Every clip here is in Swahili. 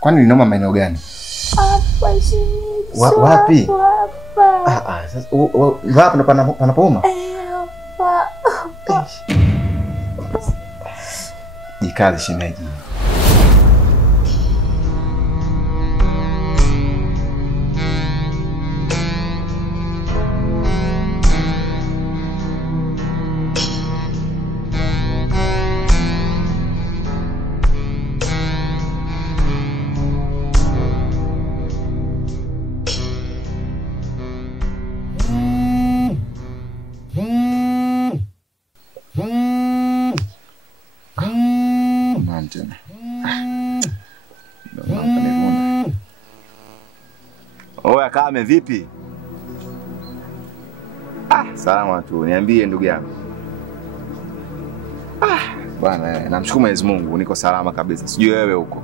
Kwani ni noma maeneo gani? Hapa chini. Wapi? Hapa. Sasa wapi panapouma? Hapa. Jikaze shemeji. Oya Kame vipi? Salama tu. Niambie ndugu yangu. Bwana, namshukuru Mwenyezi Mungu niko salama kabisa. Sijui wewe huko.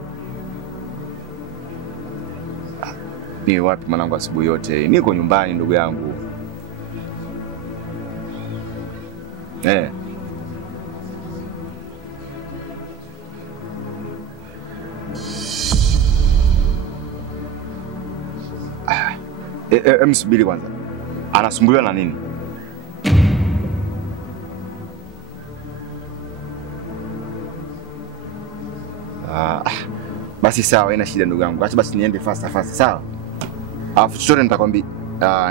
Ni wapi mwanangu asubuhi yote? Niko nyumbani ndugu yangu. Msubiri kwanza. Anasumbuliwa na nini? Basi sawa, haina shida ndugu yangu. Acha basi niende fast sawa? Alafu chochote nitakwambia.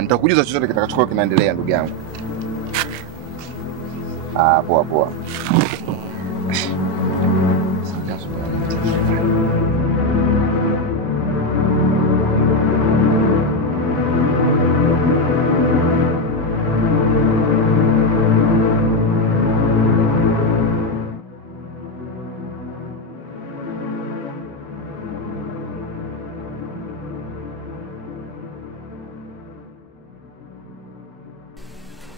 Nitakujuza chochote kitakachokuwa kinaendelea ndugu yangu. Poa.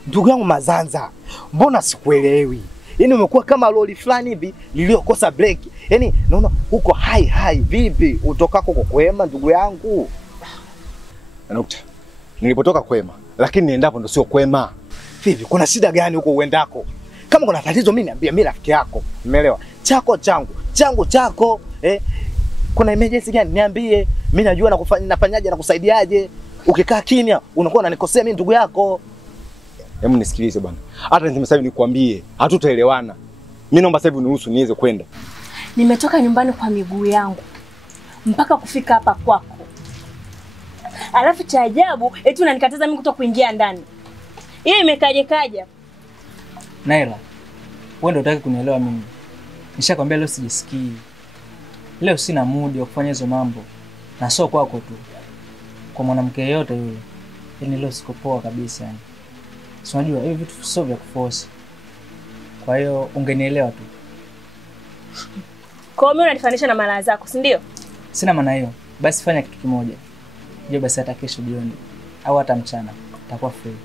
Ndugu yangu Mazanza, mbona sikuelewi? Yaani umekuwa kama lori fulani hivi liliokosa breki. Yaani naona uko hai vipi? Utokako kwa kwema ndugu yangu. Nukta. Nilipotoka kwema, lakini niendapo ndo sio kwema. Vipi? Kuna shida gani huko uendako? Kama kuna tatizo mimi niambia, mimi rafiki yako. Umeelewa? Chako changu chako. Kuna emergency gani? Niambie. Mimi najua nafanyaje na kusaidiaje. Ukikaa kimya unakuwa unanikosea mimi ndugu yako. Hebu nisikilize bwana. Hata nimesema nikwambie, hatutaelewana. Mimi naomba sasa hivi uniruhusu niweze kwenda. Nimetoka nyumbani kwa miguu yangu mpaka kufika hapa kwako. Alafu cha ajabu eti unanikataza mimi kutoka kuingia ndani. Hiyo imekaje? Naila, wewe ndio unataka kunielewa mimi. Nishakwambia leo sijisikii. Leo sina mood ya kufanya hizo mambo. Na sio kwako tu. Kwa mwanamke yeyote yule. Yaani leo siko poa kabisa yani. Si unajua hivi vitu sio vya kuforce. Kwa hiyo ungenielewa tu. Kwa hiyo mimi unanifanisha na malaa zako, si ndio? Sina maana hiyo. Basi fanya kitu kimoja. Je, basi hata kesho jioni au hata mchana utakuwa free.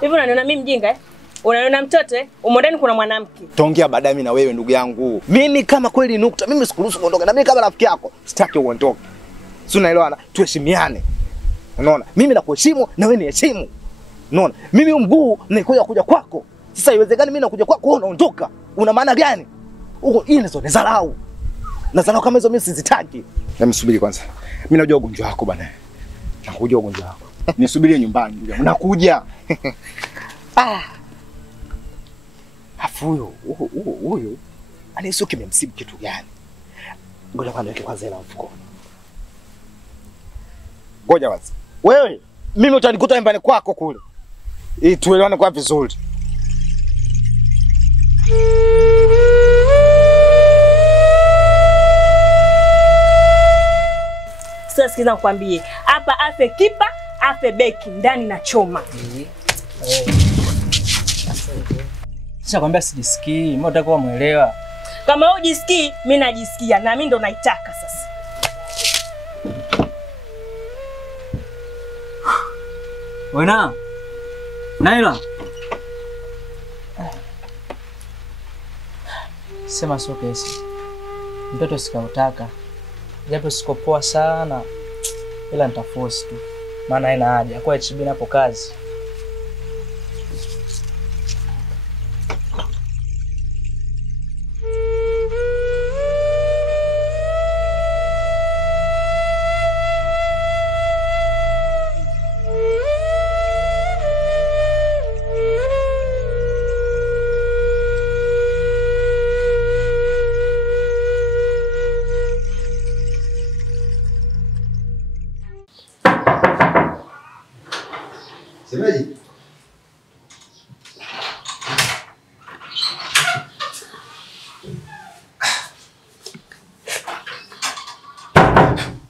Hivi unaniona mimi mjinga Unaniona mtoto Umo ndani kuna mwanamke. Taongea baadaye mimi na wewe ndugu yangu. Mimi kama kweli Nukta, mimi sikuruhusu kuondoka. Na mimi kama rafiki yako, sitaki uondoke. Si unaelewana? Tuheshimiane. Unaona? Mimi nakuheshimu na wewe niheshimu. Unaona? Mimi mguu nikuja kwako. Sasa iwezekani mimi nakuja kwako wewe unaondoka. Una maana gani? Huko hizo ni dharau. Na dharau kama hizo mimi sizitaki. Subiri kwanza. Mimi najua ugonjwa wako bwana. Nakujua ugonjwa wako. Nisubirie nyumbani ndugu yangu. Nakuja. Afu huyo anaiso kimemsibu kitu gani? Ngoja kwanza weke kwanza hela mfukoni. Ngoja basi. Wewe, mimi utanikuta nyumbani kwako kule. Ili tuelewane kwa vizuri. Sasa sikiza nikwambie, hapa afe kipa, afe beki, ndani na choma. Sasa kwambia sijisikii, mbona unataka kuwa muelewa? Kama wewe ujisikii, mimi najisikia na mimi ndo naitaka sasa. Wena. Naila. Sema sio kesi. Mtoto sikautaka. Japo siko poa sana. Ila nitaforce tu. Maana haina haja. Kwa HB napo kazi. Shemeji.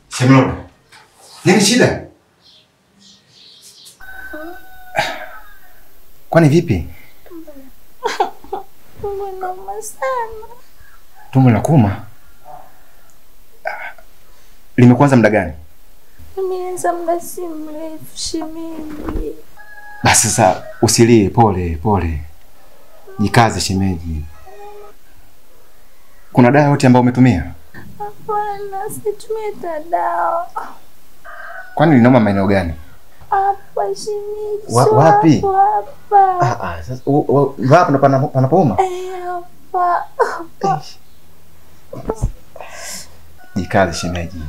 Semlona. Nini shida? Kwani vipi? Tumbo linauma sana. Tumbo linakuuma? Limekuanza muda gani? Nimeanza muda si mrefu shemeji. Basi sasa usilie, pole. Jikaze shemeji. Kuna dawa yote ambayo umetumia? Hapana, situmia dawa. Kwani linauma maeneo gani? Hapa shemeji. Wapi? Hapa. Sasa wapi ndo panapouma? Hapa. Jikaze shemeji.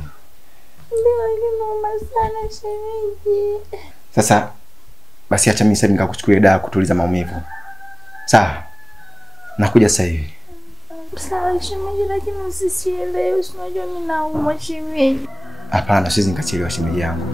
Ndio linauma sana shemeji. Sasa basi acha mimi sasa nikakuchukulia dawa kutuliza maumivu. Sawa? Nakuja sasa hivi. Sawa shemeji, lakini usisielewe, unajua mimi naumwa shemeji. Hapana, siwezi nikachelewa shemeji yangu.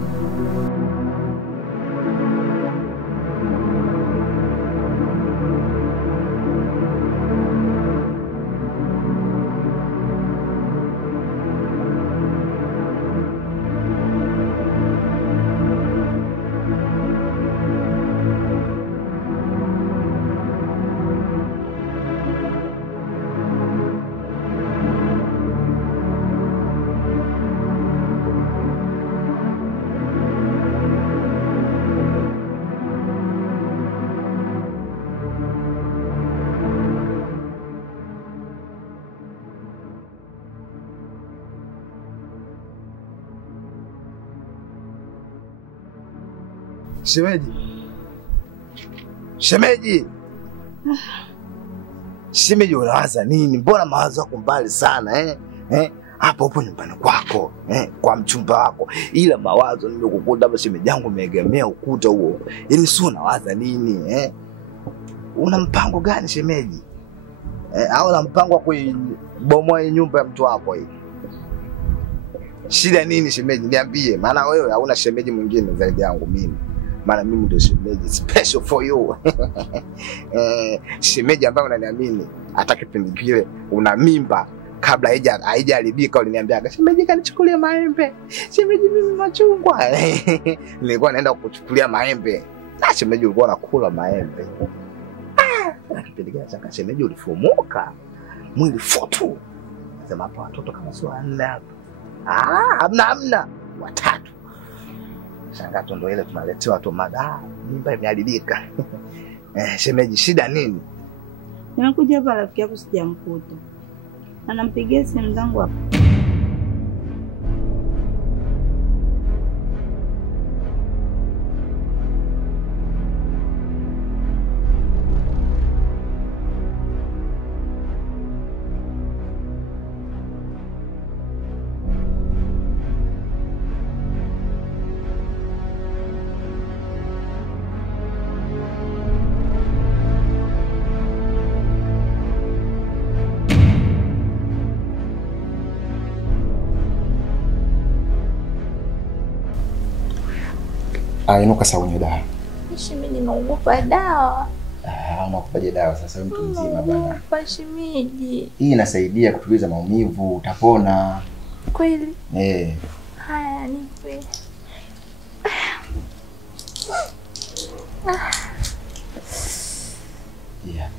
Shemeji. Shemeji unawaza nini? Mbona mawazo yako mbali sana Hapa upo nyumbani kwako, kwa mchumba wako. Ila mawazo nimekukuta hapa shemeji yangu umeegemea ukuta huo. Yaani sio unawaza nini Una mpango gani shemeji? Au una mpango wa kuibomoa nyumba ya mtu wako hii? Shida nini shemeji? Niambie, maana wewe hauna shemeji mwingine zaidi yangu mimi. Maana mimi ndio shemeji special for you. Shemeji ambaye unaniamini hata kipindi kile una mimba kabla haijaharibika uliniambia shemeji kanichukulia maembe. Shemeji mimi machungwa. Nilikuwa naenda kukuchukulia maembe. Na shemeji ulikuwa unakula maembe. Na kipindi kile chaka shemeji ulifumuka. Mwili fotu. Nasema hapa watoto kama sio wanne hapa. Hamna. Watatu. Shangato ndo ile tunaletewa tu mimba imeharibika. Shemeji shida nini? Nimekuja hapa rafiki yako sijamkuta. Anampigia simu zangu hapa. Inuka sasa unywe dawa. Shemeji naogopa dawa. Unakupaje dawa sasa wewe mtu mzima bana? Naogopa shemeji. Hii inasaidia kutuliza maumivu, utapona. Kweli? Haya nipe. Yeah.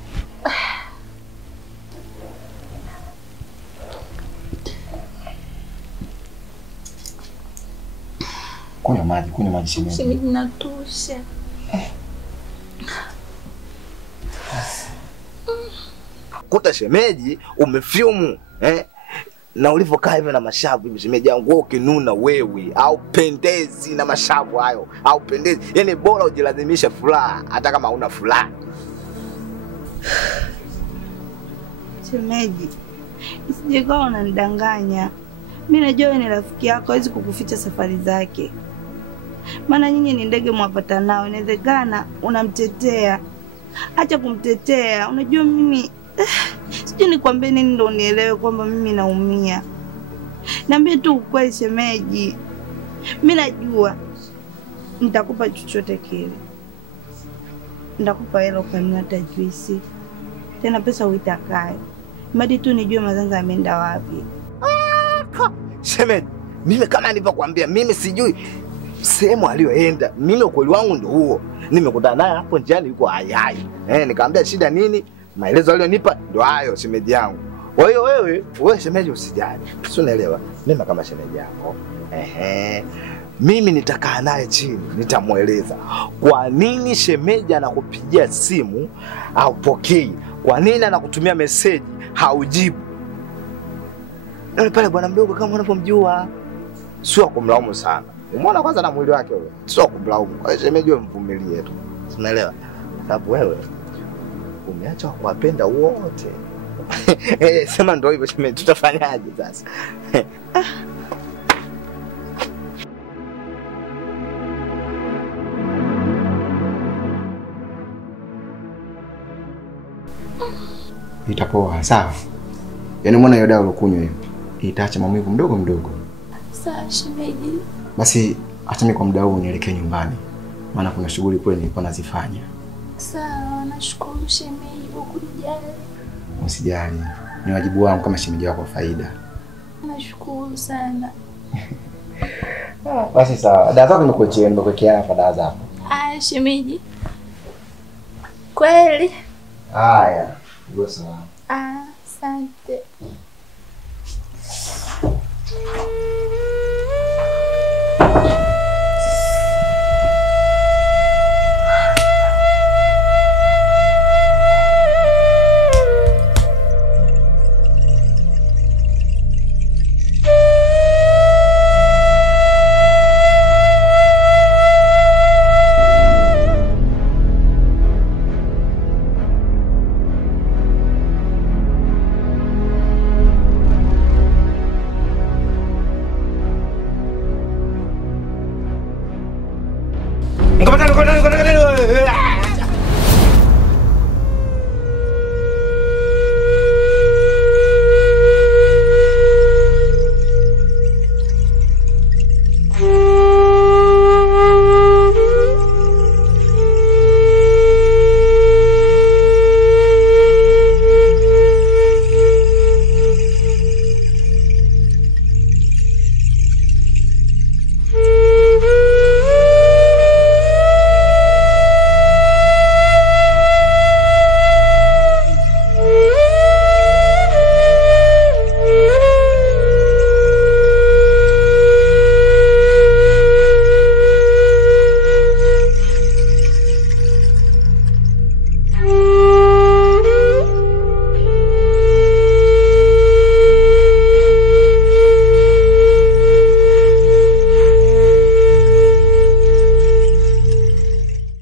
Kunywa maji shemeji. Shemeji natosha. Kuta shemeji umefyumu na ulivyokaa hivyo na mashavu hivi shemeji yangu wewe ukinuna wewe au pendezi na mashavu hayo au pendezi, yani bora ujilazimisha furaha hata kama huna furaha. Shemeji, isije kwa unanidanganya. Mimi najua wewe ni rafiki yako, hawezi kukuficha safari zake. Maana nyinyi ni ndege mwapata nao, inawezekana unamtetea. Acha kumtetea. Unajua mimi sijui nikwambie nini ndo unielewe kwamba mimi naumia. Niambie tu ukweli shemeji. Mimi najua nitakupa chochote kile. ndakupa hela ukanunua hata juisi. Tena pesa uitakayo. Madi tu nijue Mazanga ameenda wapi. Shemeji, mimi kama nilivyokuambia, mimi sijui sehemu aliyoenda. Mimi ukweli wangu ndio huo. Nimekutana naye hapo njiani yuko hayai. Nikamwambia shida nini? Maelezo aliyonipa ndio hayo shemeji yangu. Kwa hiyo wewe shemeji usijali. Si unaelewa? Mimi kama shemeji yako. Mimi nitakaa naye chini, nitamueleza kwa nini shemeji anakupigia simu haupokei, kwa nini anakutumia message haujibu. Ndio pale bwana mdogo kama unapomjua, sio kumlaumu sana. Umeona kwanza na mwili wake wewe, sio kumlaumu. Kwa hiyo shemeji wewe mvumilie tu. Unaelewa? Sababu wewe umeacha kuwapenda wote. Sema ndio hivyo shemeji, tutafanyaje sasa? Itapoa, sawa? Yaani mbona hiyo dawa ulokunywa hiyo itaacha maumivu mdogo mdogo. Sawa shemeji. Basi acha mimi kwa muda huu nielekee nyumbani. Maana kuna shughuli kule nilikuwa nazifanya. Sawa, nashukuru shemeji kwa kunijali. Usijali. Ni wajibu wangu kama shemeji wako Faida. Nashukuru sana. Basi sawa. Dawa zako nimekuwekea hapa dawa zako. Aya shemeji. Kweli? Haya. Ndio sawa. Asante.